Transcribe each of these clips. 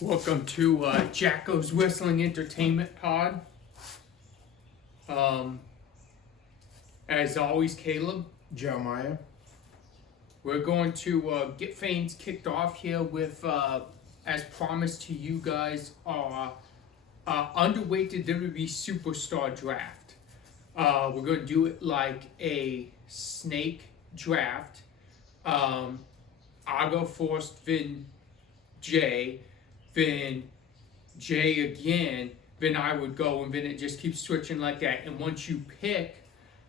Welcome to Jacko's Wrestling Entertainment Pod. Um, as always, Caleb. Jeremiah. We're going to get things kicked off here with, as promised to you guys, our underweighted WWE Superstar Draft. We're going to do it like a snake draft. I'll go first, then Jay, then Jay again, then I would go, and then it just keeps switching like that. And once you pick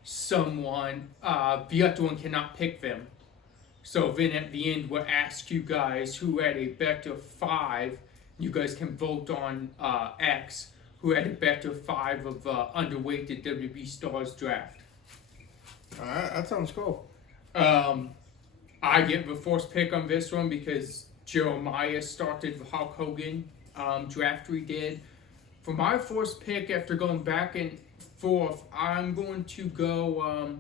someone, the other one cannot pick them. So then at the end, we'll ask you guys who had a better 5. You guys can vote on X, who had a better 5 of underweighted WWE Stars draft. Alright, that sounds cool. I get the first pick on this one because Jeremiah started the Hulk Hogan draft we did. For my first pick, after going back and forth, I'm going to go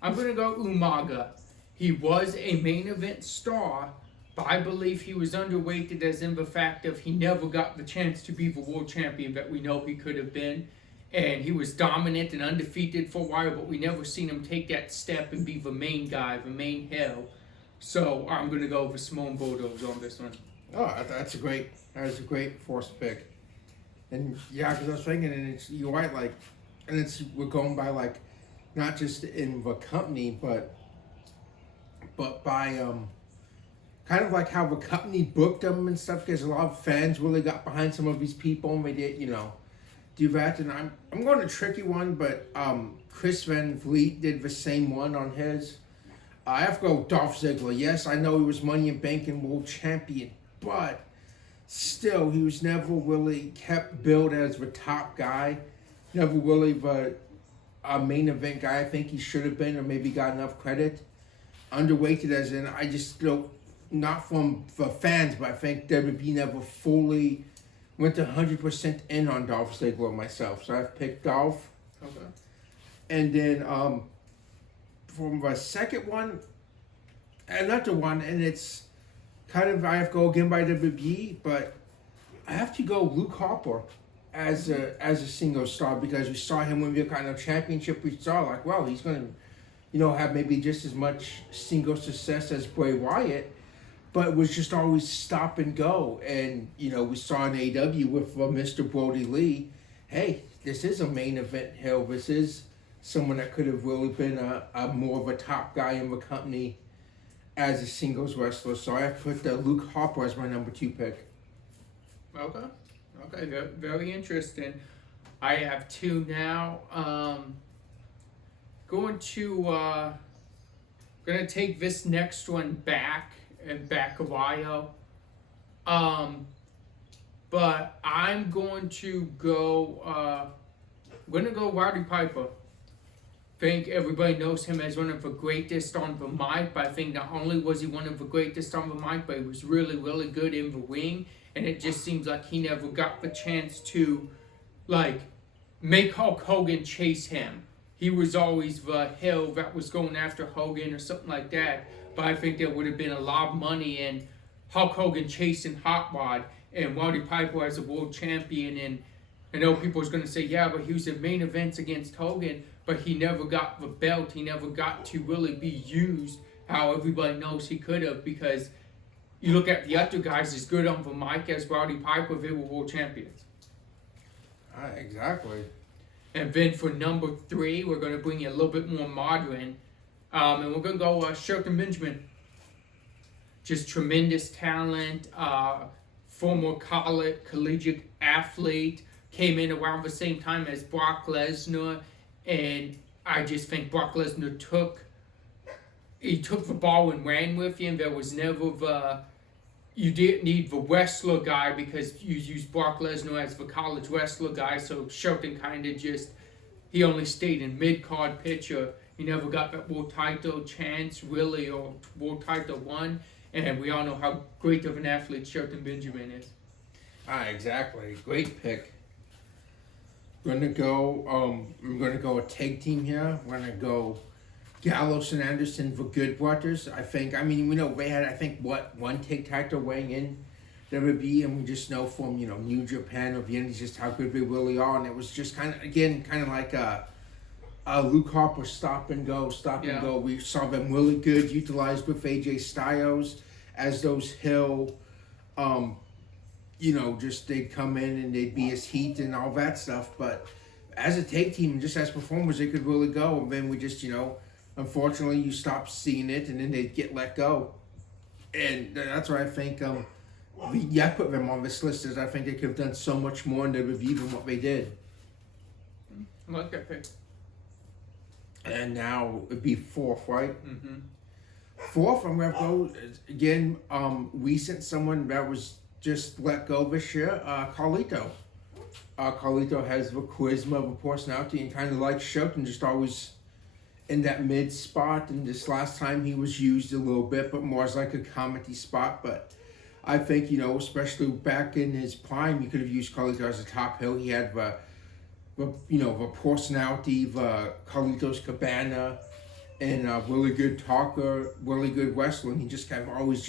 Umaga. He was a main event star, but I believe he was underweighted as in the fact of he never got the chance to be the world champion that we know he could have been. And he was dominant and undefeated for a while, but we never seen him take that step and be the main guy, the main heel. So I'm going to go with Simone Bulldogs on this one. Oh, that's a great forced pick. And yeah, because I was thinking, and you're right, like, and we're going by like, not just in the company, but by kind of like how the company booked them and stuff. Because a lot of fans really got behind some of these people, and they did, do that. And I'm going a tricky one, but Chris Van Vliet did the same one on his. I have to go Dolph Ziggler. Yes, I know he was Money in Bank and world champion, but still, he was never really kept billed as the top guy. Never really a main event guy. I think he should have been, or maybe got enough credit. Underweighted as in, I just not for fans, but I think WWE never fully went to 100% in on Dolph Ziggler myself. So I've picked Dolph. Okay. And then from the second one, another one, and it's kind of, I have to go again by WWE, but I have to go Luke Harper as a single star, because we saw him win the kind of championship. We saw like, well, he's going to, have maybe just as much single success as Bray Wyatt, but it was just always stop and go. And, we saw in AEW with Mr. Brody Lee, hey, this is a main event hill. This is someone that could have really been a more of a top guy in the company as a singles wrestler. So I put Luke Harper as my number 2 pick. Okay. Very interesting. I have 2 now. Going to take this next one back a while. But I'm going to go. Rowdy Piper. I think everybody knows him as one of the greatest on the mic, but I think not only was he one of the greatest on the mic, but he was really, really good in the ring, and it just seems like he never got the chance to, make Hulk Hogan chase him. He was always the heel that was going after Hogan or something like that, but I think there would have been a lot of money in Hulk Hogan chasing Hot Rod and Rowdy Piper as a world champion. And I know people was going to say, yeah, but he was in main events against Hogan, but he never got the belt. He never got to really be used how everybody knows he could have, because you look at the other guys as good on the mic as Rowdy Piper, they were world champions. Exactly. And then for number 3, we're going to bring you a little bit more modern. And we're going to go Shelton Benjamin. Just tremendous talent, former collegiate athlete, came in around the same time as Brock Lesnar. And I just think Brock Lesnar took the ball and ran with him. There was never you didn't need the wrestler guy, because you used Brock Lesnar as the college wrestler guy. So Shelton kind of he only stayed in mid-card picture. He never got that world title chance, really, or world title one. And we all know how great of an athlete Shelton Benjamin is. Exactly. Great pick. I'm gonna go a tag team here. We're gonna go Gallows and Anderson for Good Brothers. We know they had, one tag title weighing in WWE, and we just know from New Japan or the Indies just how good they really are, and it was just kind of like Luke Harper stop and go. We saw them really good utilized with AJ Styles as those heel, just they'd come in and they'd be his heat and all that stuff, but as a tag team, just as performers, they could really go, and then we just, unfortunately, you stop seeing it, and then they'd get let go, and that's why I think, I put them on this list, as I think they could have done so much more in WWE than what they did. I like that pick. And now it'd be fourth, right? Mm-hmm. Fourth, I'm gonna go again. Recent someone that was just let go this year, Carlito. Carlito has the charisma of a personality and kind of like Shelton, just always in that mid spot. And this last time he was used a little bit, but more as like a comedy spot. But I think, especially back in his prime, you could have used Carlito as a top heel. He had the personality, the Carlitos Cabana, and a really good talker, really good wrestler. And he just always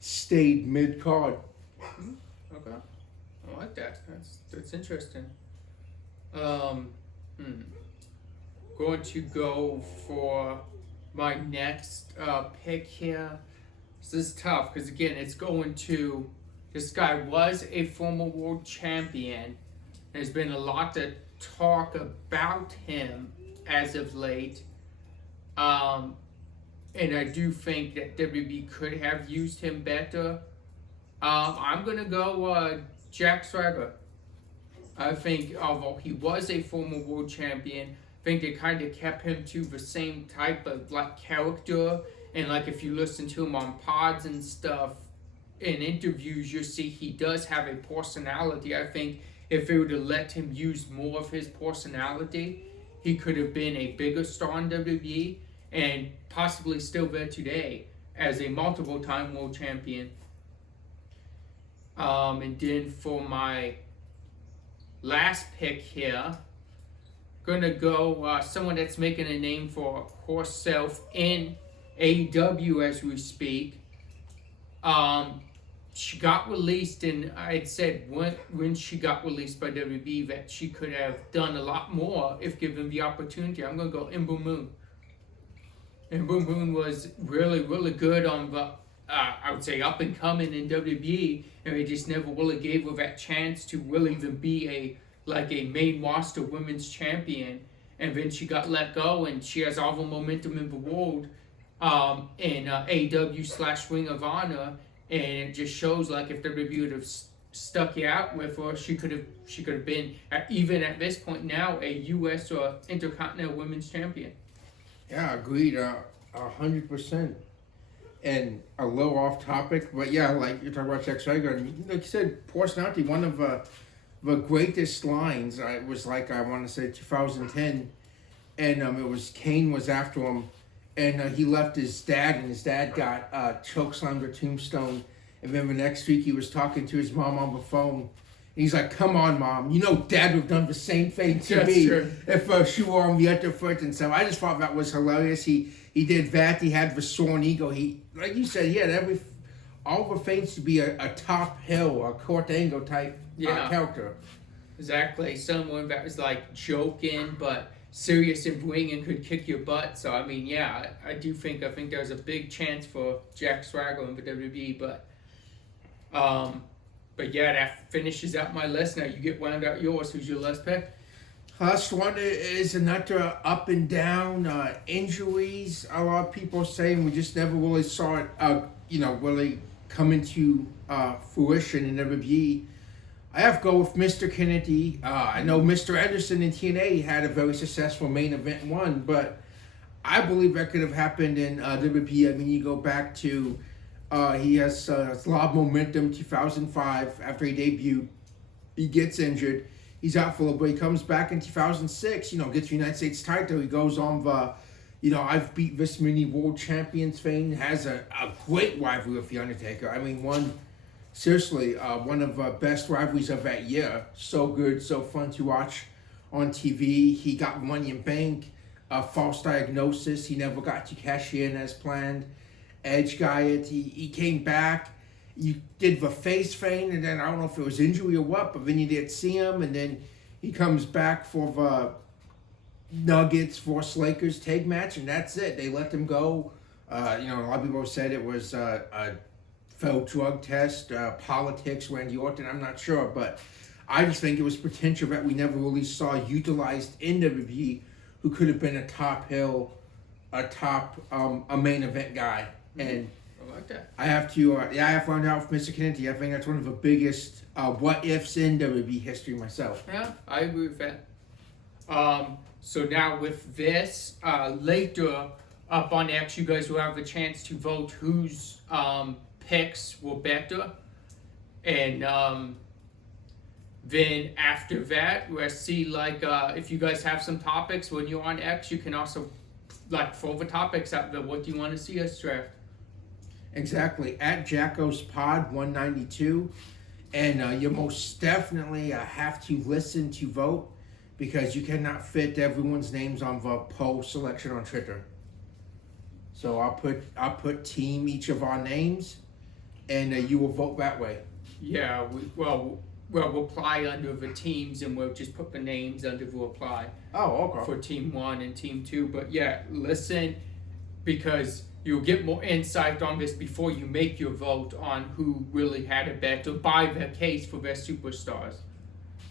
stayed mid card. Okay, I like that. That's interesting. Going to go for my next pick here. This is tough because again, it's going to. This guy was a former world champion. There's been a lot to talk about him as of late. And I do think that WB could have used him better. I'm going to go Jack Swagger. I think although he was a former world champion, I think they kind of kept him to the same type of character. And if you listen to him on pods and stuff, in interviews, you'll see he does have a personality. I think if they would have let him use more of his personality, he could have been a bigger star in WWE and possibly still there today as a multiple-time world champion. And then for my last pick here, gonna go someone that's making a name for herself in AEW as we speak. She got released, and I had said when she got released by WB that she could have done a lot more if given the opportunity. I'm going to go Ember Moon. Ember Moon was really, really good on the, I would say, up and coming in WB, and they just never really gave her that chance to really even be a main roster women's champion. And then she got let go, and she has all the momentum in the world in AEW / Ring of Honor. And it just shows if WWE would have stuck it out with her, she could have been even at this point now a U.S. or Intercontinental Women's Champion. Yeah, agreed, 100%. And a little off topic, but yeah, you're talking about Jack Swagger, and like you said, personality. One of the greatest lines. It was I want to say 2010, and it was Kane was after him. And he left his dad, and his dad got chokeslammed or tombstone. And then the next week he was talking to his mom on the phone. And he's like, "Come on, Mom. Dad would have done the same thing to me if she were on the other foot." And so I just thought that was hilarious. He did that. He had the sworn ego. He, like you said, he had all the things to be a top heel, a Kurt Angle type character. Exactly. Someone that was joking, but serious in ring and could kick your butt. So I mean, yeah, I think there's a big chance for Jack Swagger in the WWE, but yeah, that finishes out my list. Now you get wound out yours. Who's your last pick? Last one is another up and down injuries. A lot of people saying we just never really saw it, really come into fruition in WWE. I have to go with Mr. Kennedy. I know Mr. Anderson in TNA had a very successful main event run, but I believe that could have happened in WWE. I mean, you go back to, he has a lot of momentum, 2005, after he debuted. He gets injured. He's out for a little bit. He comes back in 2006, gets the United States title. He goes on the, I've beat this many world champions thing. Has a great rivalry with The Undertaker. I mean, seriously, one of the best rivalries of that year. So good, so fun to watch on TV. He got Money in Bank, false diagnosis. He never got to cash in as planned. Edge got it. He came back, you did the face feint, and then I don't know if it was injury or what, but then you didn't see him, and then he comes back for the Nuggets vs Lakers tag match, and that's it. They let them go. A lot of people said it was a failed drug test, politics, Randy Orton. I'm not sure, but I just think it was potential that we never really saw utilized in WWE, who could have been a a main event guy. And I like that. I have to run out with Mr. Kennedy. I think that's one of the biggest what ifs in WWE history myself. Yeah, I agree with that. So now with this, later up on X, you guys will have the chance to vote whose picks were better. And then after that, we'll see if you guys have some topics when you're on X, you can also throw the topics out there. What do you want to see us draft? Exactly. At Jacko's Pod 192. And you most definitely have to listen to vote, because you cannot fit everyone's names on the poll selection on Twitter. So I'll put team each of our names, and you will vote that way. Yeah, we'll apply under the teams, and we'll just put the names under the apply. Oh, okay. For team 1 and team 2. But yeah, listen, because you'll get more insight on this before you make your vote on who really had it better by their case for their superstars.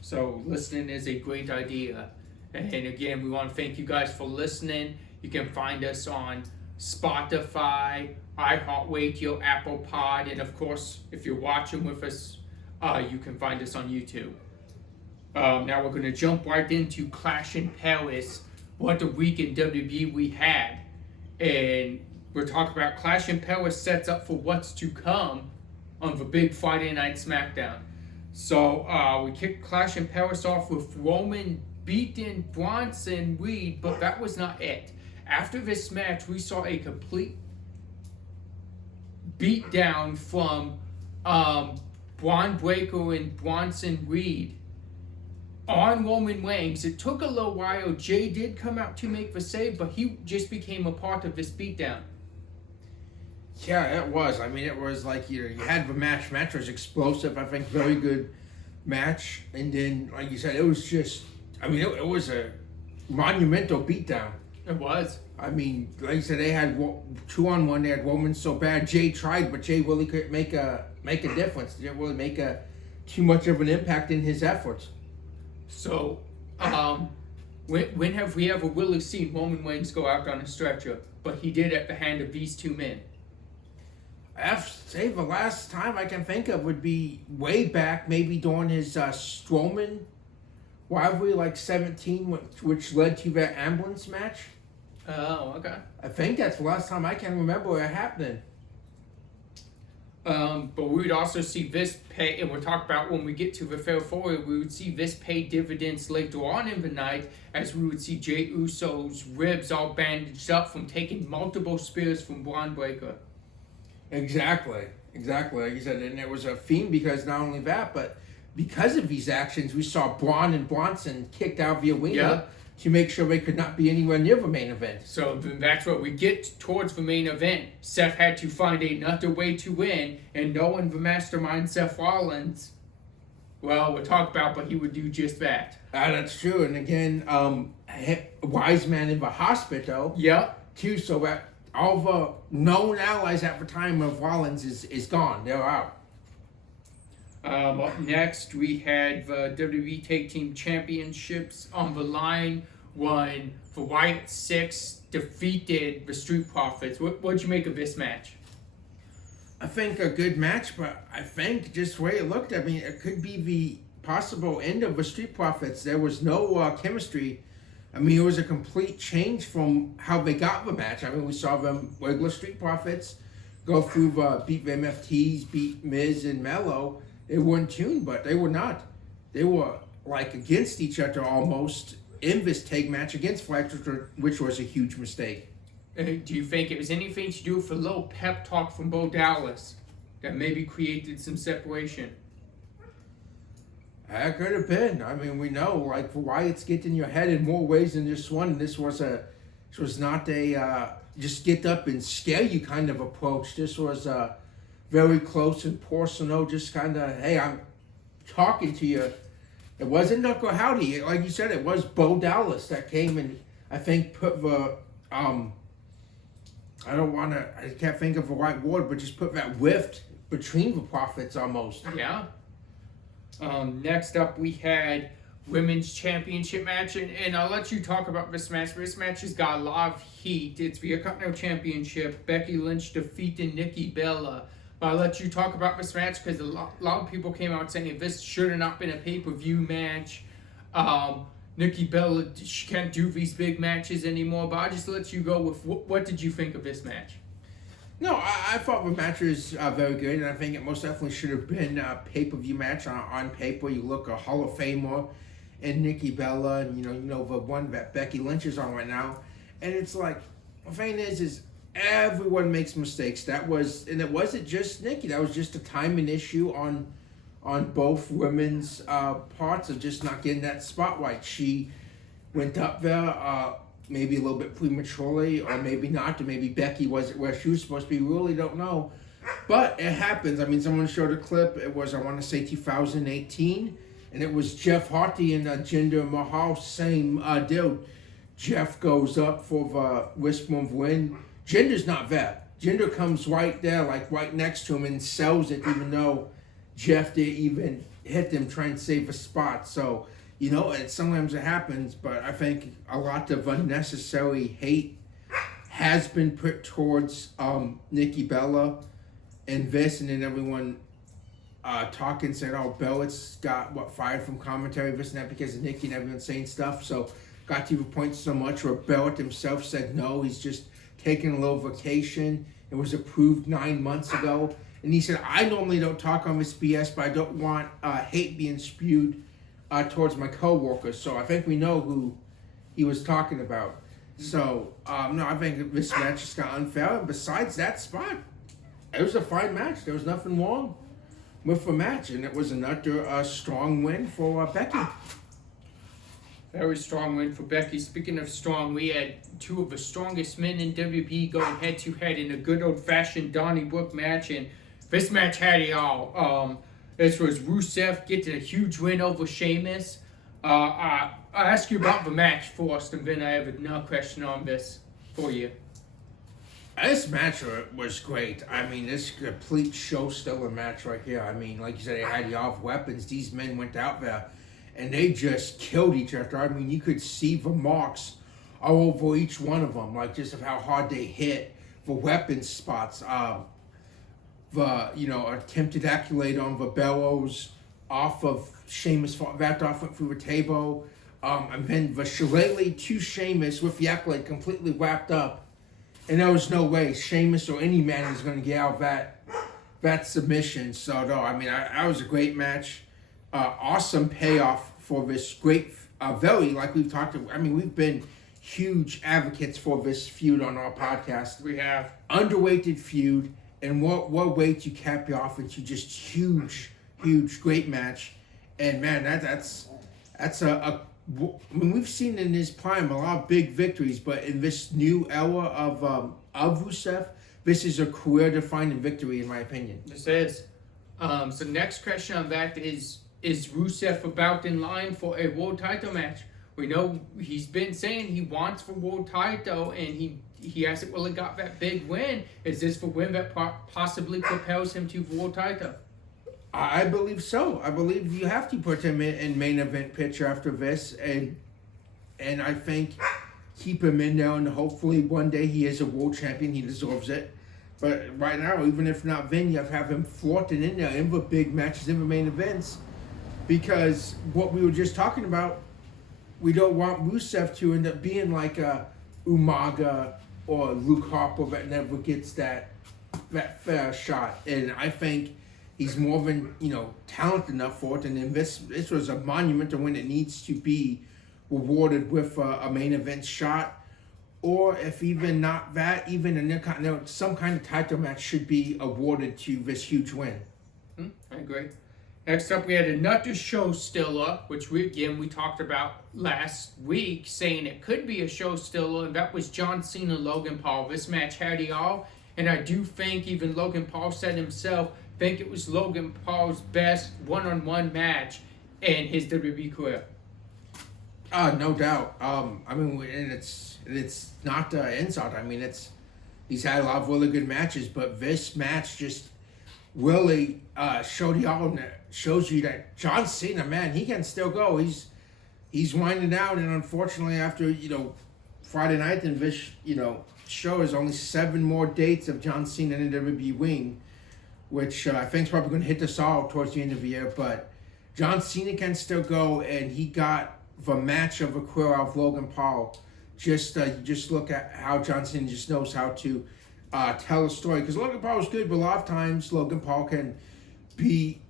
So listening is a great idea. And again, we want to thank you guys for listening. You can find us on Spotify, iHeartRadio, Apple Pod, and of course, if you're watching with us, you can find us on YouTube. Now we're going to jump right into Clash in Paris. What a week in WWE we had. And we're talking about Clash in Paris sets up for what's to come on the big Friday Night SmackDown. So we kicked Clash in Paris off with Roman beating Bronson Reed, but that was not it. After this match, we saw a complete beatdown from Braun Breaker and Bronson Reed on Roman Reigns. It took a little while. Jay did come out to make the save, but he just became a part of this beatdown. Yeah, it was. I mean, it was like you had the match. Match was explosive. I think very good match. And then, like you said, it was just, it was a monumental beatdown. It was. I mean, like you said, they had 2-on-1. They had Roman so bad. Jay tried, but Jay really couldn't make a difference. Didn't really make too much of an impact in his efforts. So, when have we ever really seen Roman Reigns go out on a stretcher? But he did at the hand of these two men. I'd say the last time I can think of would be way back, maybe during his Strowman rivalry, like 17, which led to that ambulance match. Oh, okay. I think that's the last time I can remember it happening. But we would also see this pay, and we'll talk about when we get to the Fair Forward, we would see this pay dividends later on in the night, as we would see Jey Uso's ribs all bandaged up from taking multiple spears from Braun Breaker. Exactly. Like you said, and it was a theme because not only that, but because of these actions, we saw Braun and Bronson kicked out of the arena to make sure they could not be anywhere near the main event. So that's what we get towards the main event. Seth had to find another way to win, and knowing the mastermind Seth Rollins, well, we'll talk about, but he would do just that. That's true. And again, Wise Man in the hospital. Yep. Too, so that all the known allies at the time of Rollins is gone. They're out. Up next, we had the WWE Tag Team Championships on the line when the Wyatt Six defeated the Street Profits. What'd you make of this match? I think a good match, but I think just the way it looked, it could be the possible end of the Street Profits. There was no chemistry. It was a complete change from how they got the match. We saw them regular Street Profits go through beat the MFTs, beat Miz and Mello. They weren't tuned, but they were not. They were like against each other almost in this tag match against Flash, which was a huge mistake. Do you think it was anything to do with a little pep talk from Bo Dallas that maybe created some separation? That could have been. We know why it's getting in your head in more ways than just one. This was not a just get up and scare you kind of approach. This was very close and personal, just kind of, hey, I'm talking to you. It wasn't Knuckle Howdy. Like you said, it was Bo Dallas that came and I think put the, I can't think of the right word, but just put that rift between the prophets almost. Yeah. Next up, we had women's championship match, and I'll let you talk about this match. This match has got a lot of heat. It's the Intercontinental Championship. Becky Lynch defeated Nikki Bella. But I'll let you talk about this match because a lot of people came out saying this should have not been a pay-per-view match. Nikki Bella, she can't do these big matches anymore. But I'll just let you go with what did you think of this match? No, I thought the match was very good, and I think it most definitely should have been a pay-per-view match. On paper, you look a Hall of Famer and Nikki Bella, and you know the one that Becky Lynch is on right now, and it's like the thing is everyone makes mistakes. And it wasn't just Nikki. That was just a timing issue on both women's parts of just not getting that spotlight. She went up there maybe a little bit prematurely, or maybe not, or maybe Becky wasn't where she was supposed to be. We really don't know, but it happens. I mean, someone showed a clip. It was, I want to say, 2018. And it was Jeff Hardy and Jinder Mahal, same deal. Jeff goes up for the Whisper of Win. Jinder's not there. Jinder comes right there, like right next to him, and sells it, even though Jeff didn't even hit them trying to save a spot. So, sometimes it happens, but I think a lot of unnecessary hate has been put towards Nikki Bella and this, and then everyone talking, saying, oh, Bella's got, fired from commentary, this and that, because of Nikki, and everyone saying stuff. So, got to the point so much where Bella himself said no, he's just taking a little vacation. It was approved 9 months ago. And he said, I normally don't talk on this BS, but I don't want hate being spewed towards my co-workers. So, I think we know who he was talking about. So, no, I think this match just got unfair. And besides that spot, it was a fine match. There was nothing wrong with the match, and it was another strong win for Becky. Very strong win for Becky. Speaking of strong, we had two of the strongest men in WWE going head-to-head in a good old-fashioned Donnybrook match, and this match had it all. This was Rusev getting a huge win over Sheamus. I'll ask you about the match first, and then I have another question on this for you. This match was great. I mean, this complete show-stealer match right here. I mean, like you said, they had the off weapons. These men went out there, and they just killed each other. I mean, you could see the marks all over each one of them, like just of how hard they hit the weapon spots. Attempted accolade on the bellows off of Sheamus. That off went through the table. And then the shillelagh to Sheamus with the accolade completely wrapped up. And there was no way Sheamus or any man is going to get out of that submission. So, no, I mean, that was a great match. Awesome payoff for this great, very, like we've talked about. I mean, we've been huge advocates for this feud on our podcast. We have. Underweighted feud. And what way to cap you off into just huge, great match. And, man, that's I mean, we've seen in his prime a lot of big victories, but in this new era of Rusev, this is a career-defining victory, in my opinion. This is. So next question on that is Rusev about in line for a world title match? We know he's been saying he wants the world title, and he hasn't really got that big win. Is this the win that possibly propels him to the world title? I believe so. I believe you have to put him in main event picture after this, and I think keep him in there, and hopefully one day he is a world champion. He deserves it. But right now, even if not then, you have him floating in there in the big matches, in the main events, because what we were just talking about, we don't want Rusev to end up being like a Umaga or Luke Harper that never gets that fair shot. And I think he's more than, talented enough for it. And then this was a monumental win. It needs to be rewarded with a main event shot. Or if even not that, even some kind of title match should be awarded to this huge win. I agree. Next up, we had another show stiller, which we talked about last week, saying it could be a show stiller, and that was John Cena, Logan Paul. This match had it all. And I do think even Logan Paul said himself, think it was Logan Paul's best one-on-one match in his WWE career. No doubt. I mean, and it's not insult. I mean, he's had a lot of really good matches, but this match just really shows you that John Cena, man, he can still go. He's winding down, and unfortunately, after Friday night, and this show is only 7 more dates of John Cena in the WWE wing, which I think is probably going to hit us all towards the end of the year. But John Cena can still go, and he got the match of a career of Logan Paul. Just look at how John Cena just knows how to tell a story. Because Logan Paul is good, but a lot of times Logan Paul can be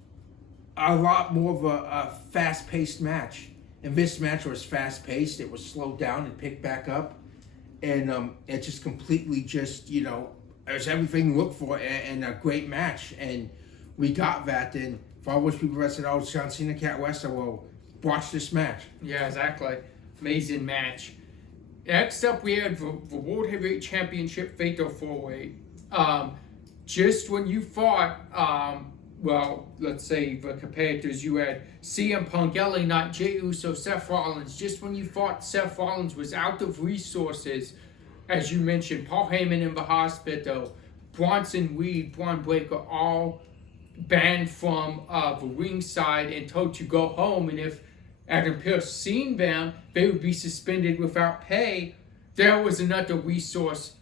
a lot more of a fast-paced match. And this match was fast-paced. It was slowed down and picked back up. And it just completely there's everything to look for and a great match. And we got that. And for all those people that said, oh, John Cena can't wrestle, well, watch this match. Yeah, exactly. Amazing match. Next up, we had the World Heavyweight Championship Fatal 4-Way. Just when you thought, let's say the competitors, you had CM Punk, LA Knight, Jey Uso, Seth Rollins. Just when you thought Seth Rollins was out of resources, as you mentioned, Paul Heyman in the hospital, Bronson Reed, Braun Breaker, all banned from the ringside and told to go home. And if Adam Pearce seen them, they would be suspended without pay. There was another resource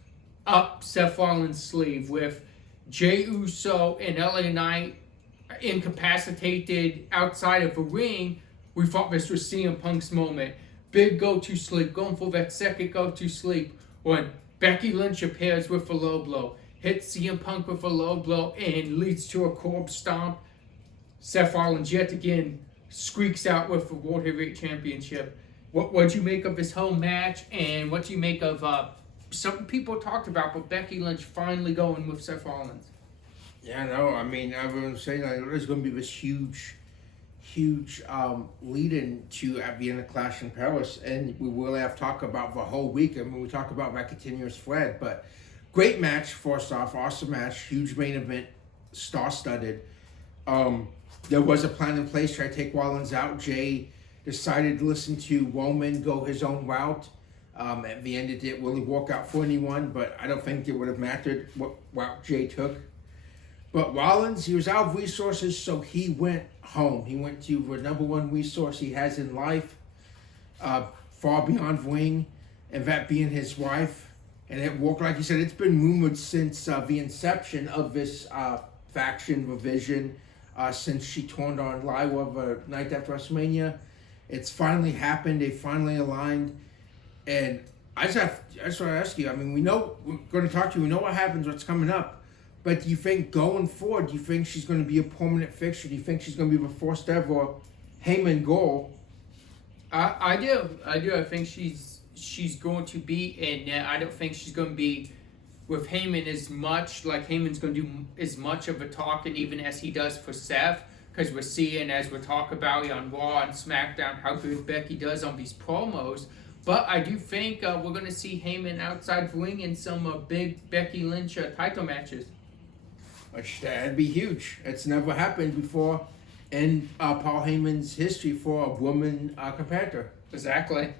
up Seth Rollins' sleeve with Jey Uso and LA Knight incapacitated outside of the ring. We thought this was CM Punk's moment. Big go-to sleep, going for that second go-to sleep when Becky Lynch appears with a low blow, hits CM Punk with a low blow and leads to a corpse stomp. Seth Rollins yet again squeaks out with the World Heavyweight Championship. What'd you make of this whole match, and what do you make of some people talked about, but Becky Lynch finally going with Seth Rollins? Yeah, no, I mean, everyone's saying there's going to be this huge lead-in to at the end of Clash in Paris, and we will have talk about the whole week. I mean, we talk about that continuous thread, but great match, first off, awesome match, huge main event, star-studded. There was a plan in place to try to take Rollins out. Jay decided to listen to Roman go his own route. At the end, it didn't really work out for anyone, but I don't think it would have mattered what route Jay took. But Rollins, he was out of resources, so he went home. He went to the number one resource he has in life, far beyond ring, and that being his wife. And it worked, like you said, it's been rumored since the inception of this faction revision, since she turned on Lyra the night after WrestleMania. It's finally happened. They finally aligned. And I just want to ask you, I mean, we're going to talk to you. We know what happens, what's coming up. But do you think going forward, do you think she's going to be a permanent fixture? Do you think she's going to be the first ever Heyman goal? I do. I think she's going to be, and I don't think she's going to be with Heyman as much. Like Heyman's going to do as much of a talking even as he does for Seth, because we're seeing, as we talk about on Raw and SmackDown, how good Becky does on these promos. But I do think we're going to see Heyman outside the ring in some big Becky Lynch title matches. Which that'd be huge. It's never happened before in Paul Heyman's history for a woman competitor. Exactly.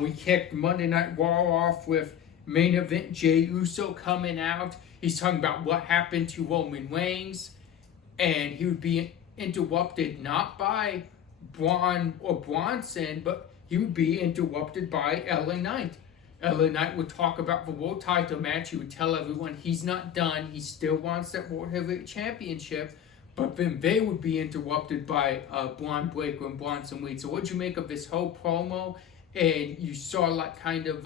We kicked Monday Night Raw off with main event Jey Uso coming out. He's talking about what happened to Roman Reigns, and he would be interrupted not by Braun or Bronson, but he would be interrupted by LA Knight. LA Knight would talk about the world title match. He would tell everyone he's not done. He still wants that World Heavyweight Championship. But then they would be interrupted by Braun Breaker and Bronson Reed. So what'd you make of this whole promo? And you saw like kind of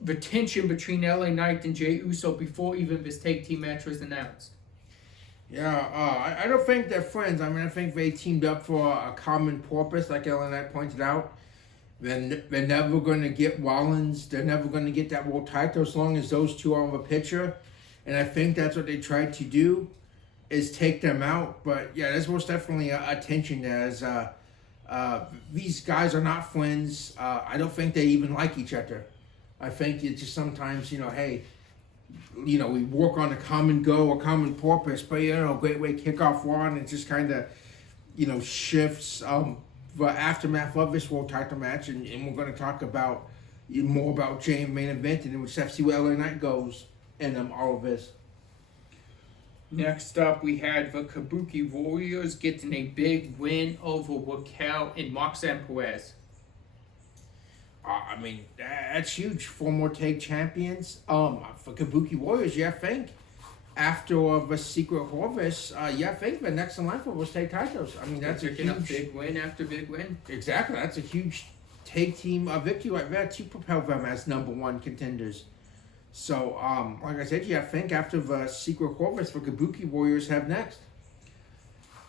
the tension between LA Knight and Jey Uso before even this tag team match was announced. Yeah, I don't think they're friends. I mean, I think they teamed up for a common purpose, like Ellen Knight pointed out. They're never going to get Rollins. They're never going to get that world title as long as those two are on the picture. And I think that's what they tried to do, is take them out. But yeah, there's most definitely a tension there. As these guys are not friends. I don't think they even like each other. I think it's just sometimes, hey, we work on a common goal, a common purpose, but great way to kick off Raw, and it just kind of, shifts the aftermath of this world title match, and we're going to talk about more about Jay main event, and then we'll just have to see where LA Knight goes and all of this. Next up, we had the Kabuki Warriors getting a big win over Jacal and Roxanne Perez. That's huge. 4 more tag champions. For Kabuki Warriors, I think after the Secret Harvest, I think the next in line for those tag titles. That's a huge big win after big win. Exactly, that's a huge tag team victory right there to propel them as #1 contenders. So, like I said, I think after the Secret Harvest, the Kabuki Warriors have next.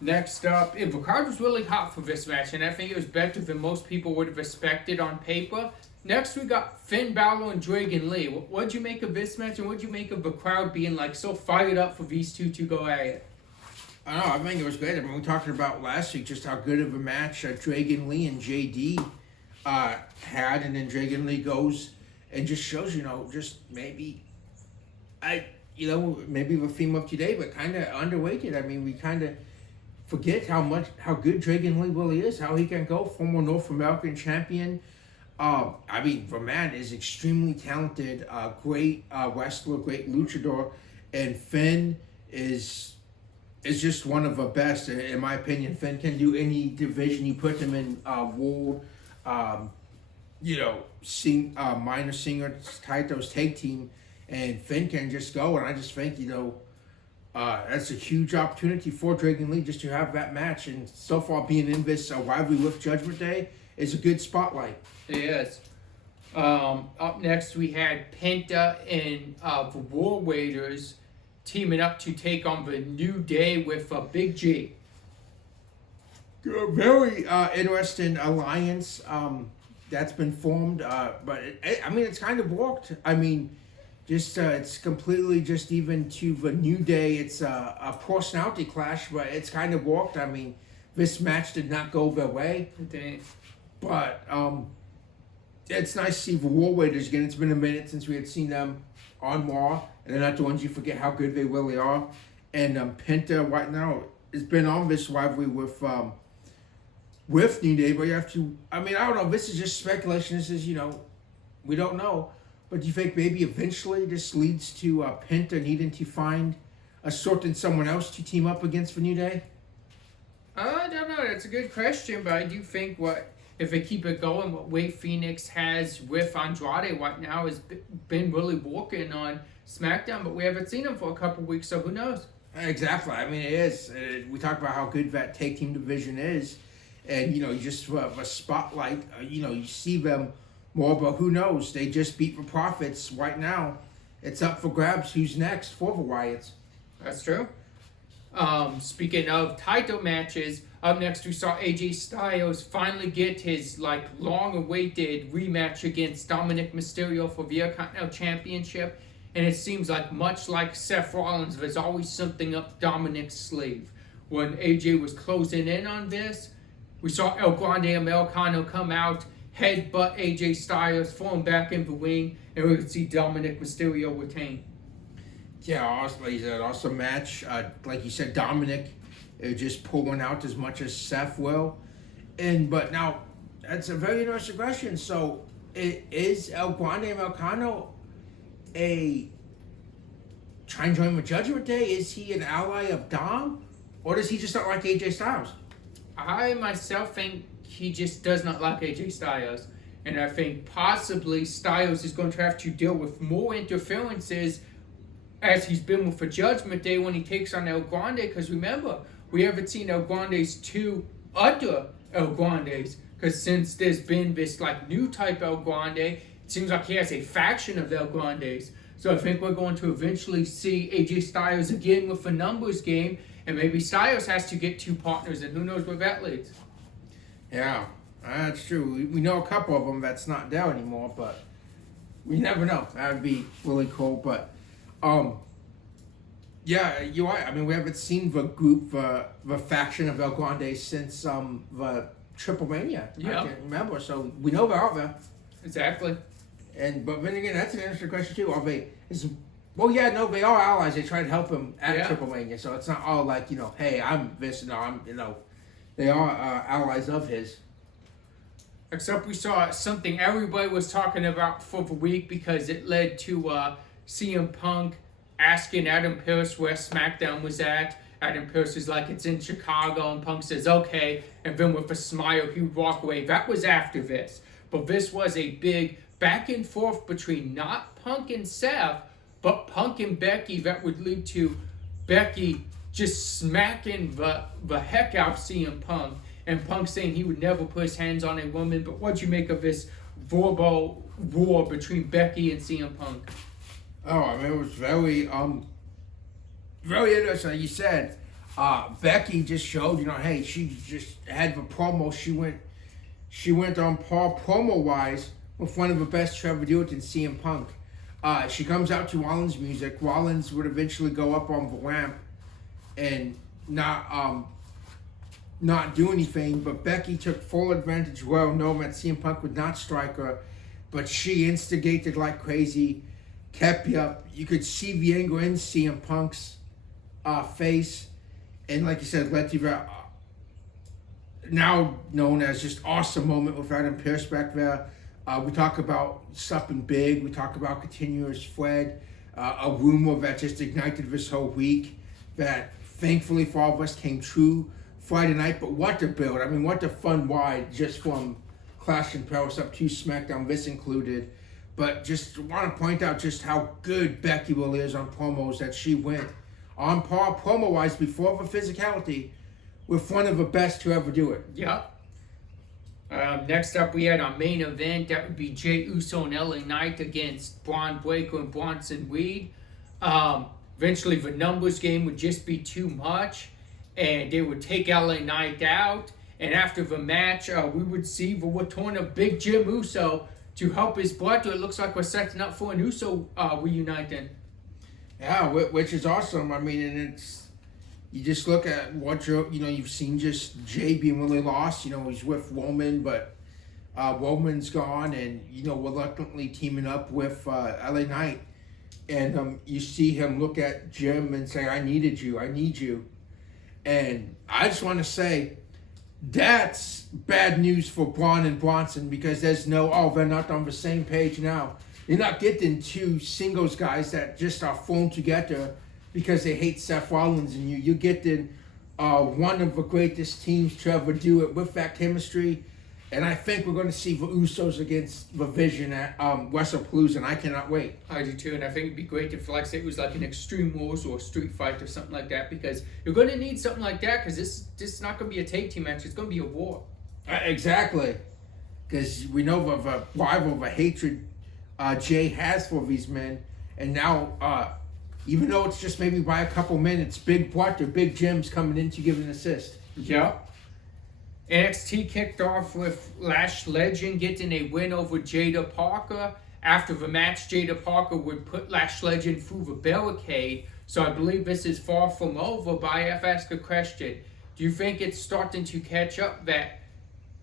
Next up, the crowd was really hot for this match, and I think it was better than most people would have expected on paper. Next, we got Finn Balor and Dragon Lee. What'd you make of this match, and what'd you make of the crowd being so fired up for these two to go at it? I think it was great. We talked about last week just how good of a match Dragon Lee and JD had, and then Dragon Lee goes and just shows, just maybe maybe the theme of today, but kind of underrated. We kind of forget how good Dragon Lee really is, how he can go, former North American champion. The man is extremely talented, great wrestler, great luchador, and Finn is just one of the best, in my opinion. Finn can do any division you put him in, world, minor singers titles, tag team, and Finn can just go, and I just think, that's a huge opportunity for Dragon Lee just to have that match, and so far being in this rivalry with Judgment Day is a good spotlight. It is. Up next, we had Penta and the War Raiders teaming up to take on the New Day with Big G. Very interesting alliance that's been formed, but it's kind of worked. It's completely just even to the New Day. It's a personality clash, but it's kind of worked. This match did not go their way. It didn't. But it's nice to see the War Raiders again. It's been a minute since we had seen them on Raw, and they're not the ones you forget how good they really are. And Penta right now has been on this rivalry with New Day, but you have to. I don't know. This is just speculation. This is we don't know. But do you think maybe eventually this leads to Penta needing to find a certain someone else to team up against for New Day? I don't know. That's a good question, but I do think if they keep it going, what Wade Phoenix has with Andrade right now has been really working on SmackDown, but we haven't seen him for a couple weeks, so who knows? Exactly. It is. We talk about how good that tag team division is, and just the spotlight. You see them more, but who knows? They just beat the Profits right now. It's up for grabs. Who's next for the Wyatts? That's true. Speaking of title matches, up next we saw AJ Styles finally get his long-awaited rematch against Dominic Mysterio for the Intercontinental Championship, and it seems much like Seth Rollins, there's always something up Dominic's sleeve. When AJ was closing in on this, we saw El Grande Americano come out, headbutt AJ Styles, throw him back in the ring, and we could see Dominic Mysterio retain. Yeah, awesome match. Like you said, Dominic just pulled one out as much as Seth will. But now, that's a very interesting question. So, is El Grande Americano trying to join with Judgment Day? Is he an ally of Dom? Or does he just not like AJ Styles? I myself think he just does not like AJ Styles. And I think possibly Styles is going to have to deal with more interferences as he's been with for Judgment Day when he takes on El Grande. Because remember, we haven't seen El Grande's two other El Grandes. Because since there's been this new type El Grande, it seems like he has a faction of El Grandes. So I think we're going to eventually see AJ Styles again with a numbers game. And maybe Styles has to get two partners, and who knows where that leads. Yeah, that's true. We know a couple of them that's not there anymore, but we never know. That would be really cool. But, yeah, you're right. We haven't seen the group, the faction of El Grande since the Triple Mania. Yeah. I can't remember, so we know they're out there. Exactly. But then again, that's an interesting question too. Are they? Well, yeah, no, they are allies. They try to help him at Triple Mania, so it's not all like hey, I'm this, no, I'm they are allies of his. Except we saw something everybody was talking about for the week because it led to CM Punk asking Adam Pearce where SmackDown was at. Adam Pearce is like, it's in Chicago, and Punk says, okay, and then with a smile, he would walk away. That was after this. But this was a big back and forth between not Punk and Seth, but Punk and Becky that would lead to Becky just smacking the heck out of CM Punk, and Punk saying he would never put his hands on a woman. But what'd you make of this verbal war between Becky and CM Punk? Oh, I mean, it was very very interesting. Like you said, Becky just showed, hey, she just had the promo. She went on par promo wise with one of the best to ever do it in CM Punk. She comes out to Rollins' music. Rollins would eventually go up on the ramp and not do anything, but Becky took full advantage, well knowing that CM Punk would not strike her, but she instigated like crazy, kept you up. You could see the anger in CM Punk's face, and like you said, led to that now known as just awesome moment with Adam Pearce back there. We talk about something big. We talk about continuous thread, a rumor that just ignited this whole week that thankfully for all of us came true Friday night. But what a build. I mean, what a fun ride just from Clash and Paris up to SmackDown, this included. But just want to point out just how good Becky really is on promos, that she went on par promo-wise before the physicality with one of the best to ever do it. Yep. Next up, we had our main event. That would be Jey Uso and LA Knight against Braun Breaker and Bronson Reed. Eventually, the numbers game would just be too much, and they would take LA Knight out. And after the match, we would see the return of Big Jim Uso to help his brother. It looks like we're setting up for an Uso reuniting. Yeah, which is awesome. I mean, and it's, you just look at what you've seen just Jay being really lost. He's with Roman, but Roman's gone, and reluctantly teaming up with LA Knight, and you see him look at Jim and say, "I needed you, I need you," and I just want to say that's bad news for Braun and Bronson, because there's they're not on the same page now. You're not getting two singles guys that just are thrown together because they hate Seth Rollins and you. You're getting one of the greatest teams to ever do it with that chemistry. And I think we're going to see the Usos against the Vision at WrestlePalooza, and I cannot wait. I do too, and I think it'd be great if, like, say, it was like an Extreme Rules or a Street Fight or something like that, because you're going to need something like that, because this is not going to be a tag team match. It's going to be a war. Exactly. Because we know of a rival, of a hatred Jay has for these men, and now even though it's just maybe by a couple minutes, Big Brother, Big Jim's coming in to give an assist. Yeah. NXT kicked off with Lash Legend getting a win over Jada Parker. After the match, Jada Parker would put Lash Legend through the barricade. So I believe this is far from over, but I have asked a question. Do you think it's starting to catch up that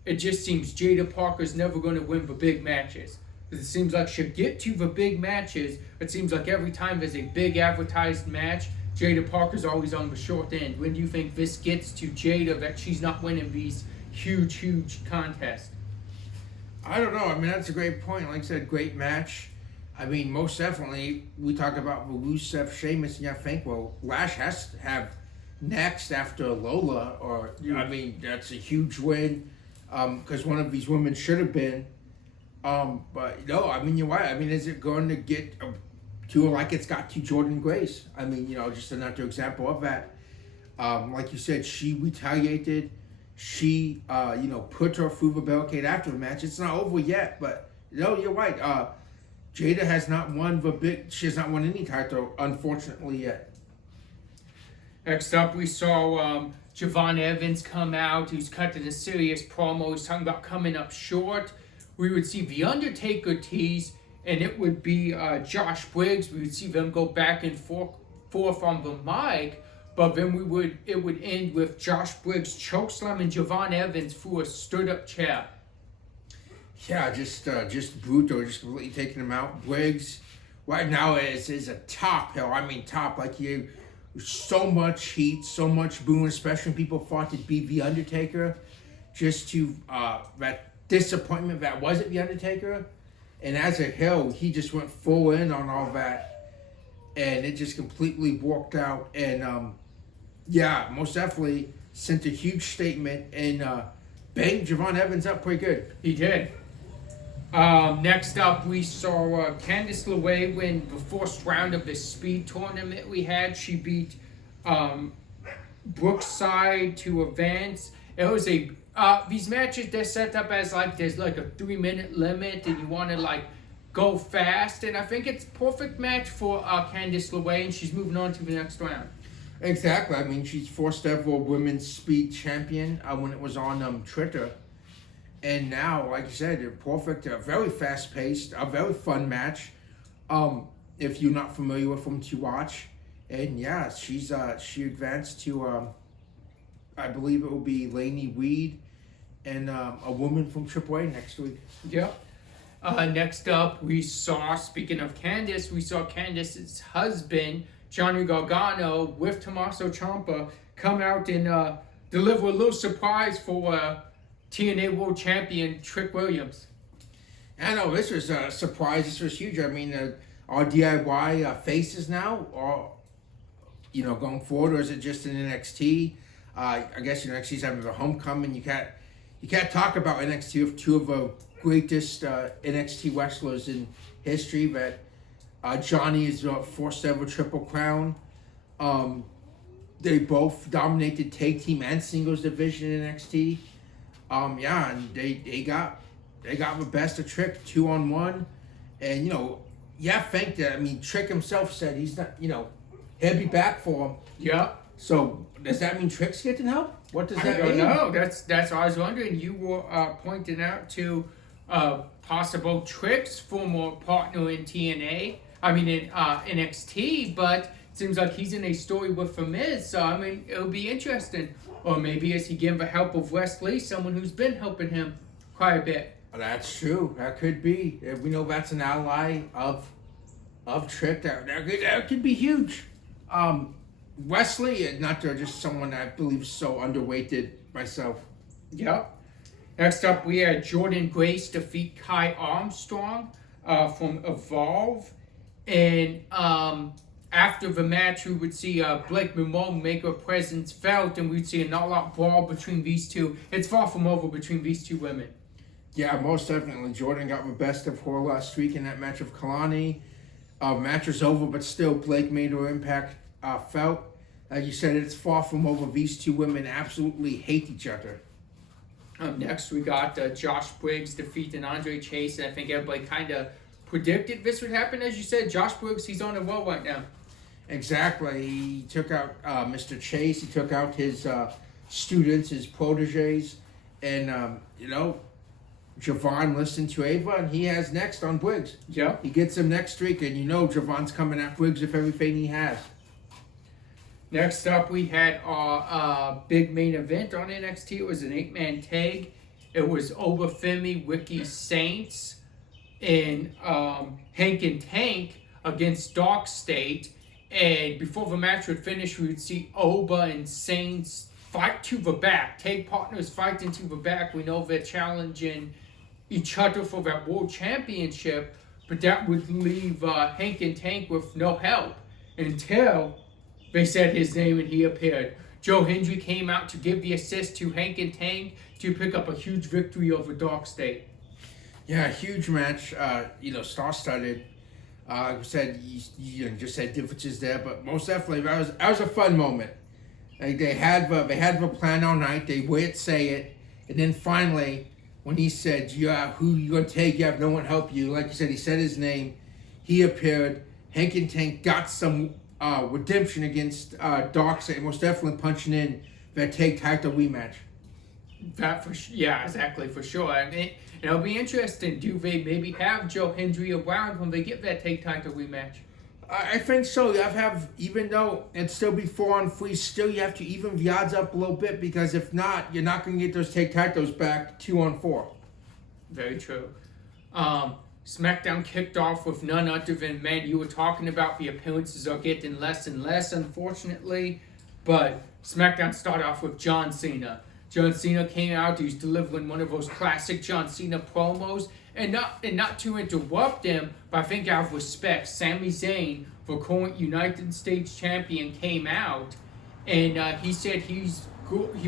it just seems Jada Parker's never going to win the big matches? It seems like she'll get to the big matches. It seems like every time there's a big advertised match, Jada Parker's always on the short end. When do you think this gets to Jada that she's not winning these huge contests? I don't know. I mean, that's a great point. Like I said, great match. I mean, most definitely, we talk about Rusev, Sheamus, and you think, well, Lash has to have next after Lola, or, I mean, that's a huge win, because one of these women should have been. But no, I mean, you're right. I mean, is it going to get to like it's got to Jordan Grace? I mean, just another example of that. Like you said, she retaliated. She, put her through the barricade after the match. It's not over yet, but you're right. Jada has not won she has not won any title, unfortunately, yet. Next up, we saw Javon Evans come out. He's cutting a serious promo. He's talking about coming up short. We would see The Undertaker tease, and it would be Josh Briggs. We would see them go back and forth on the mic, but then it would end with Josh Briggs chokeslamming Javon Evans through a stood-up chair. Yeah, just brutal, just completely taking him out. Briggs, right now is a top hill. I mean top, like you, so much heat, so much booing, especially when people fought to beat the Undertaker, just to that disappointment that wasn't the Undertaker, and as a hill, he just went full in on all that, and it just completely walked out, and yeah, most definitely sent a huge statement and banged Javon Evans up pretty good. He did. Next up, we saw Candice LeRae win the first round of the speed tournament we had. She beat Brookside to advance. It was a these matches, they're set up as like there's like a 3-minute limit and you want to like go fast, and I think it's perfect match for Candice LeRae, and she's moving on to the next round. Exactly. I mean, she's first ever women's speed champion when it was on Twitter. And now, like you said, they're perfect, very fast paced, a very fun match. If you're not familiar with them, to watch. And yeah, she advanced to I believe it will be Lainey Weed and a woman from AAA next week. Yep. Next up, we saw, speaking of Candice, we saw Candice's husband, Johnny Gargano, with Tommaso Ciampa, come out and deliver a little surprise for TNA World Champion Trick Williams. I know, this was a surprise. This was huge. I mean, our DIY faces now, or going forward, or is it just in NXT? I guess NXT's having a homecoming. You can't talk about NXT with two of the greatest NXT wrestlers in history. But Johnny is first ever Triple Crown. They both dominated tag team and singles division in NXT. Yeah, and they got the best of Trick 2-on-1, and thank that. I mean, Trick himself said he's not, he'll be back for him. Yeah. So does that mean Trick's getting help? What does that mean? I don't know. That's what I was wondering. You were pointing out to possible Trick's former partner in TNA. I mean in NXT, but it seems like he's in a story with The Miz. So I mean, it'll be interesting. Or maybe is he getting the help of Wesley, someone who's been helping him quite a bit. That's true. That could be. We know that's an ally of Trick. That could be huge. Wesley, not just someone I believe is so underweighted myself. Yep. Next up, we had Jordan Grace defeat Kai Armstrong from Evolve. And after the match, we would see Blake Monroe make her presence felt, and we'd see an all-out brawl between these two. It's far from over between these two women. Yeah, most definitely. Jordan got the best of her last week in that match of Kalani. Match was over, but still Blake made her impact felt. Like you said, it's far from over. These two women absolutely hate each other. Next, we got Josh Briggs defeating Andre Chase. And I think everybody kind of predicted this would happen. As you said, Josh Briggs, he's on the roll right now. Exactly. He took out Mr. Chase. He took out his students, his proteges. And, Javon listened to Ava, and he has next on Briggs. Yeah. He gets him next week, and Javon's coming at Briggs with everything he has. Next up, we had our big main event on NXT. It was an 8-man tag. It was Obafemi, Ricky Saints, and Hank and Tank against Dark State. And before the match would finish, we would see Oba and Saints fight to the back. Tag partners fighting to the back. We know they're challenging each other for that world championship, but that would leave Hank and Tank with no help until they said his name and he appeared. Joe Hendry came out to give the assist to Hank and Tank to pick up a huge victory over Dark State. Yeah, huge match. Star-studded. Like I said, you just said differences there, but most definitely that was a fun moment. Like they had the plan all night. They wouldn't say it, and then finally, when he said, "Yeah, who you gonna take? You have no one help you." Like you said, he said his name. He appeared. Hank and Tank got some redemption against Darkseid, most definitely punching in that tag title rematch. Yeah, exactly, for sure. And it'll be interesting. Do they maybe have Joe Hendry around when they get that tag title rematch? I think so. Even though it'd still be 4-on-3, still you have to even the odds up a little bit, because if not, you're not going to get those tag titles back 2-on-4. Very true. SmackDown kicked off with none other than, man, you were talking about the appearances are getting less and less, unfortunately. But SmackDown started off with John Cena. John Cena came out, he was delivering one of those classic John Cena promos. And not to interrupt him, but I think out of respect, Sami Zayn, the current United States champion, came out and he said he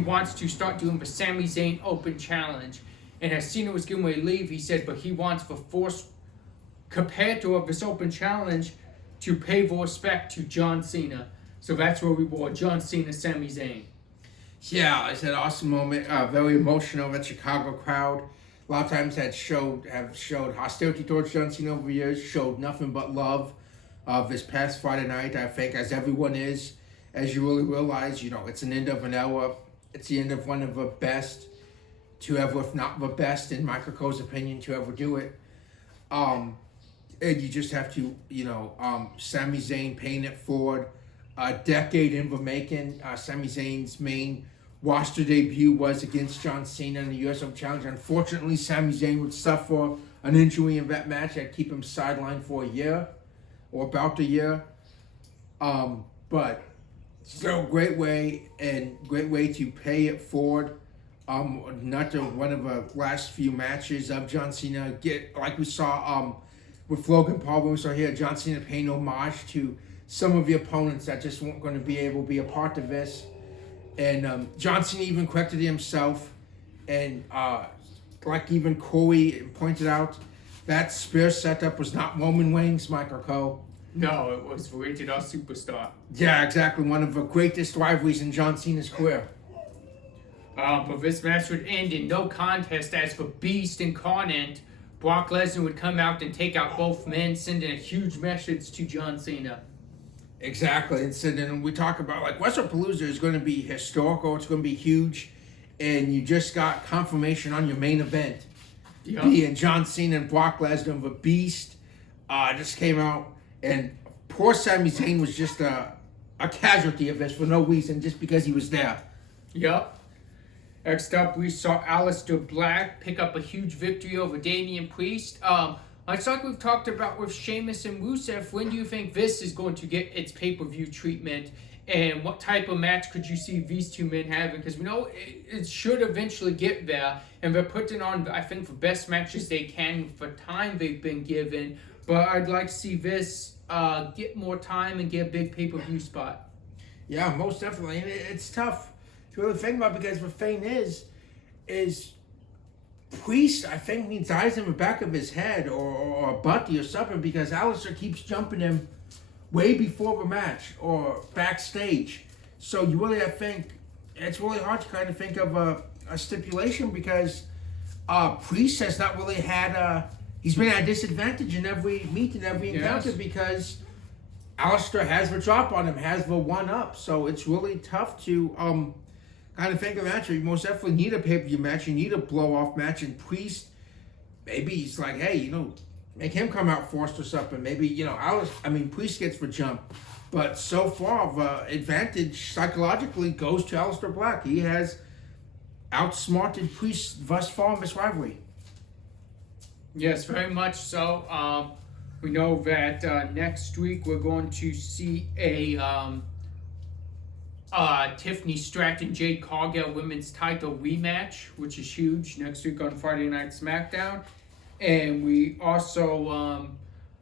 wants to start doing the Sami Zayn Open Challenge. And as Cena was getting ready to leave, he said, but he wants the first competitor of this Open Challenge to pay the respect to John Cena. So that's where we were, John Cena, Sami Zayn. Yeah, it's an awesome moment. Very emotional. That Chicago crowd, a lot of times have showed hostility towards John Cena over the years. Showed nothing but love. This past Friday night, I think, as everyone is, as you really realize, it's an end of an era. It's the end of one of the best to ever, if not the best, in Michael Cole's opinion, to ever do it. And you just have to, Sami Zayn paying it forward. A decade in the making. Sami Zayn's main roster debut was against John Cena in the US Open Challenge. Unfortunately, Sami Zayn would suffer an injury in that match that'd keep him sidelined for a year, or about a year. But still, great way to pay it forward. Not to one of the last few matches of John Cena, like we saw with Logan Paul, when we saw here John Cena paying homage to some of the opponents that just weren't going to be able to be a part of this. And John Cena even corrected himself, and like even Corey pointed out, that spear setup was not Roman Reigns, Michael Cole. No, it was Rated R Superstar. Yeah, exactly. One of the greatest rivalries in John Cena's career. But this match would end in no contest as for Beast incarnate, Brock Lesnar would come out and take out both men, sending a huge message to John Cena. Exactly. And so then we talk about, like, WrestlePalooza is going to be historical. It's going to be huge. And you just got confirmation on your main event. Yep. Being John Cena and Brock Lesnar, the Beast, just came out. And poor Sami Zayn was just a casualty of this for no reason, just because he was there. Yep. Next up, we saw Aleister Black pick up a huge victory over Damian Priest. It's like we've talked about with Sheamus and Rusev. When do you think this is going to get its pay-per-view treatment? And what type of match could you see these two men having? Because we know it should eventually get there. And they're putting on, I think, the best matches they can for time they've been given. But I'd like to see this get more time and get a big pay-per-view spot. Yeah, most definitely. And it's tough to really think about, because the thing is Priest, I think, needs eyes in the back of his head or a butty or something, because Aleister keeps jumping him way before the match or backstage. So you really, I think, it's really hard to kind of think of a stipulation, because Priest has not really had he's been at a disadvantage in every meet and every encounter, yes, because Aleister has the drop on him, has the one-up. So it's really tough to kind of think of that. You most definitely need a pay-per-view match. You need a blow-off match. And Priest, maybe he's like, hey, make him come out first or something. Maybe, Priest gets the jump. But so far, the advantage psychologically goes to Aleister Black. He has outsmarted Priest thus far in this rivalry. Yes, very much so. We know that next week we're going to see a Tiffany Stratton Jade Cargill women's title rematch, which is huge, next week on Friday Night SmackDown. And we also,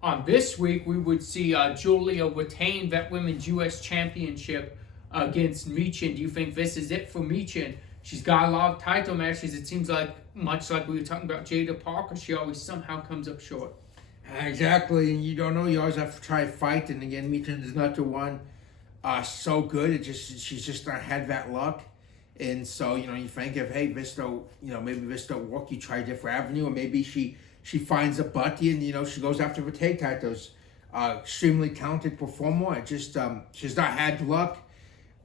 on this week, we would see Julia retain that women's U.S. championship against Michin. Do you think this is it for Michin? She's got a lot of title matches. It seems like, much like we were talking about Jada Parker, she always somehow comes up short. Exactly, and you don't know. You always have to try to fight. And again, Michin is not the one so good. She's just not had that luck. And so, you think of, hey, this don't, maybe this don't work. You try a different avenue, or maybe she finds a butty and, she goes after the tag titles. Extremely talented performer. She's not had luck.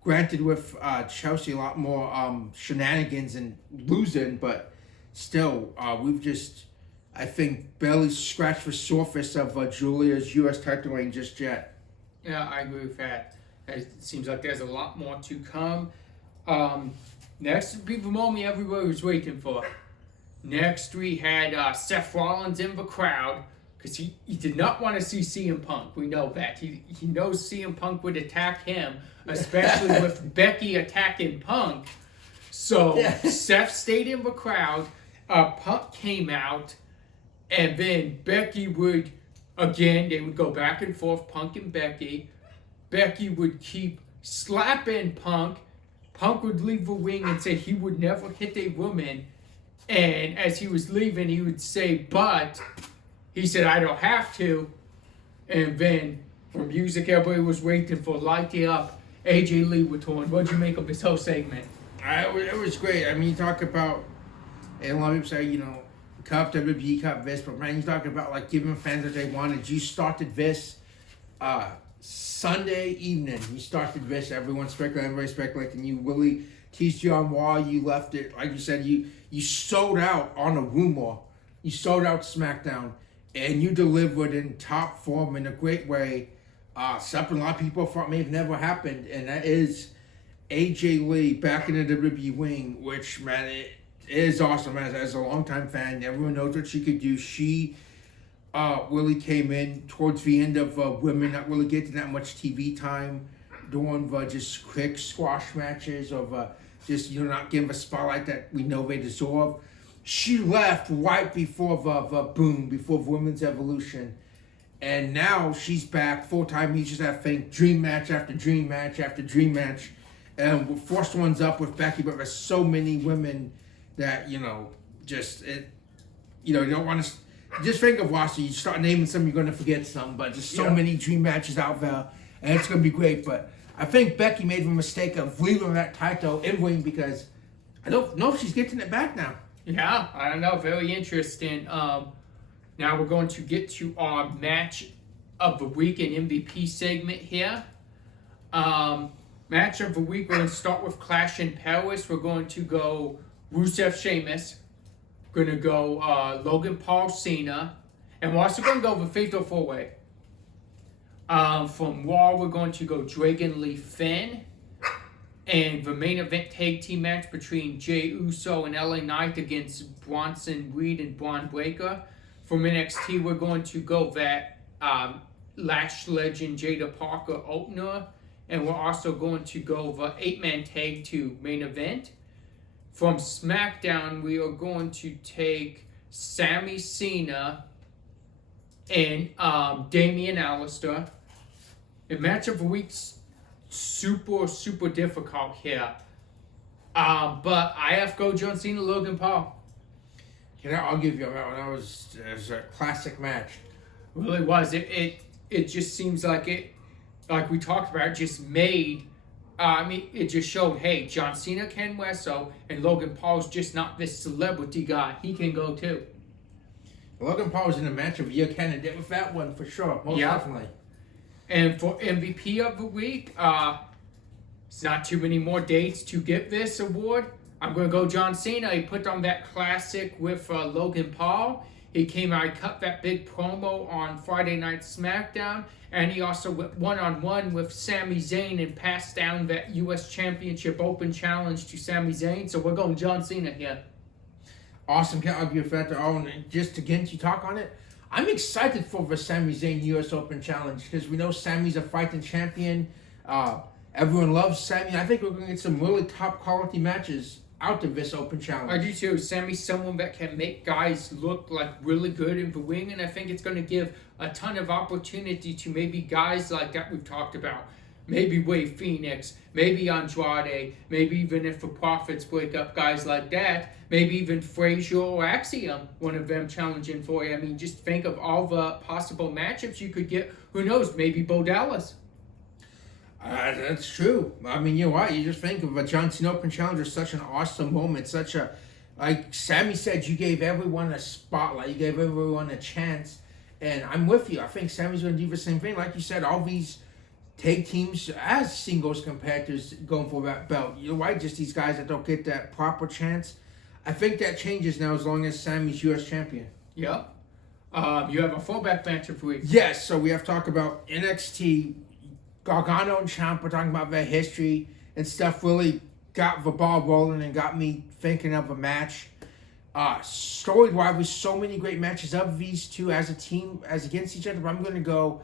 Granted, with Chelsea, a lot more shenanigans and losing, but still, we've just, I think, barely scratched the surface of Julia's U.S. title reign just yet. Yeah, I agree with that. It seems like there's a lot more to come. Next would be the moment everybody was waiting for. Next, we had Seth Rollins in the crowd because he did not want to see CM Punk. We know that. He knows CM Punk would attack him, especially with Becky attacking Punk. So Seth stayed in the crowd. Punk came out, and then Becky would, again, they would go back and forth, Punk and Becky. Becky would keep slapping Punk. Punk would leave the ring and say he would never hit a woman. And as he was leaving, he would say, but he said, I don't have to. And then for music, everybody was waiting for Light It Up. AJ Lee would turn. What'd you make of this whole segment? It was great. I mean, you talk about, and a lot of people say, you know, Cup, WWE Cup, this, but man, you talk about like giving fans what they wanted. You started this Sunday evening. You started this. Everyone speculating, everybody speculating. You really teased you on why you left it. Like you said, you sold out on a rumor. You sold out SmackDown, and you delivered in top form in a great way. Something a lot of people thought may have never happened, and that is AJ Lee back in the WWE wing, which, man, it is awesome. As a longtime fan, everyone knows what she could do. She really came in towards the end of women not really getting that much TV time, doing just quick squash matches of just, you know, not giving a spotlight that we know they deserve. She left right before the boom, before Women's Evolution. And now she's back full-time. You just have to think dream match after dream match after dream match. And the first one's up with Becky, but there's so many women that, you know, just, you don't want to, just think of roster. You start naming some, you're going to forget some, but just so many dream matches out there, and it's going to be great. But I think Becky made the mistake of leaving that title in ring because I don't know if she's getting it back now. Yeah, I don't know. Very interesting. Now we're going to get to our match of the week and MVP segment here. Match of the week, we're going to start with Clash in Paris. We're going to go Rusev Sheamus. We're going to go Logan Paul Cena. And we're also going to go the Fatal 4-Way. From Raw, we're going to go Dragon Lee Finn. And the main event tag team match between Jey Uso and LA Knight against Bronson Reed and Braun Breaker. From NXT, we're going to go that Lash legend Jada Parker opener. And we're also going to go the 8-man tag to main event. From SmackDown, we are going to take Sami Zayn and Damian Alistair. The match of the week's super difficult here. But I have to go John Cena, Logan Paul. I'll give you that one. It was a classic match. It really was. It just seems like it, like we talked about, just made. It just showed, hey, John Cena can wrestle, and Logan Paul's just not this celebrity guy. He can go too. Logan Paul was in a match of year candidate with that one for sure, most definitely. And for MVP of the week, it's not too many more dates to get this award. I'm going to go John Cena. He put on that classic with Logan Paul. He came out, cut that big promo on Friday Night SmackDown, and he also went one-on-one with Sami Zayn and passed down that U.S. Championship Open Challenge to Sami Zayn. So we're going John Cena here. Awesome. Can't argue with that. And just again to talk on it, I'm excited for the Sami Zayn U.S. Open Challenge because we know Sami's a fighting champion. Everyone loves Sami. I think we're going to get some really top quality matches out of this Open Challenge. I do too. Sami's someone that can make guys look like really good in the ring, and I think it's going to give a ton of opportunity to maybe guys like that we've talked about. Maybe Wade Phoenix, maybe Andrade, maybe even if the Profits break up guys like that, maybe even Frazier or Axiom, one of them challenging for you. I mean, just think of all the possible matchups you could get. Who knows, maybe Bo Dallas. That's true. I mean, you know what? You just think of a John Cena Open Challenge as such an awesome moment. Such a, like Sami said, you gave everyone a spotlight. You gave everyone a chance. And I'm with you. I think Sami's going to do the same thing. Like you said, all these tag teams as singles competitors going for that belt. You know why? Just these guys that don't get that proper chance. I think that changes now as long as Sami's U.S. champion. Yep. You have a fullback match of the week. Yes, so we have to talk about NXT. Gargano and Ciampa talking about their history and stuff really got the ball rolling and got me thinking of a match. Storied rivalry, so many great matches of these two as a team, as against each other. But I'm going to go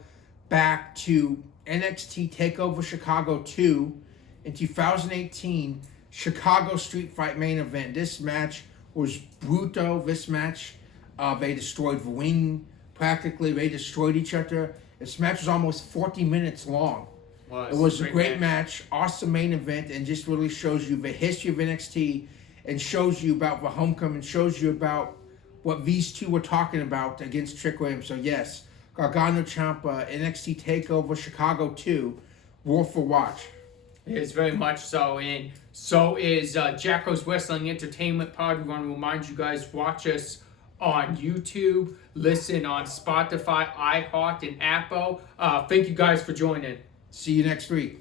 back to NXT TakeOver Chicago 2 in 2018, Chicago Street Fight main event. This match was brutal. This match, they destroyed the ring practically. They destroyed each other. This match was almost 40 minutes long. It was a great match, awesome main event, and just really shows you the history of NXT and shows you about the homecoming, shows you about what these two were talking about against Trick Williams. So yes, Gargano Ciampa, NXT TakeOver Chicago 2, worth a watch. It is very much so, and so is Jackal's Wrestling Entertainment Pod. We want to remind you guys, watch us on YouTube, listen on Spotify, iHeart, and Apple. Thank you guys for joining. See you next week.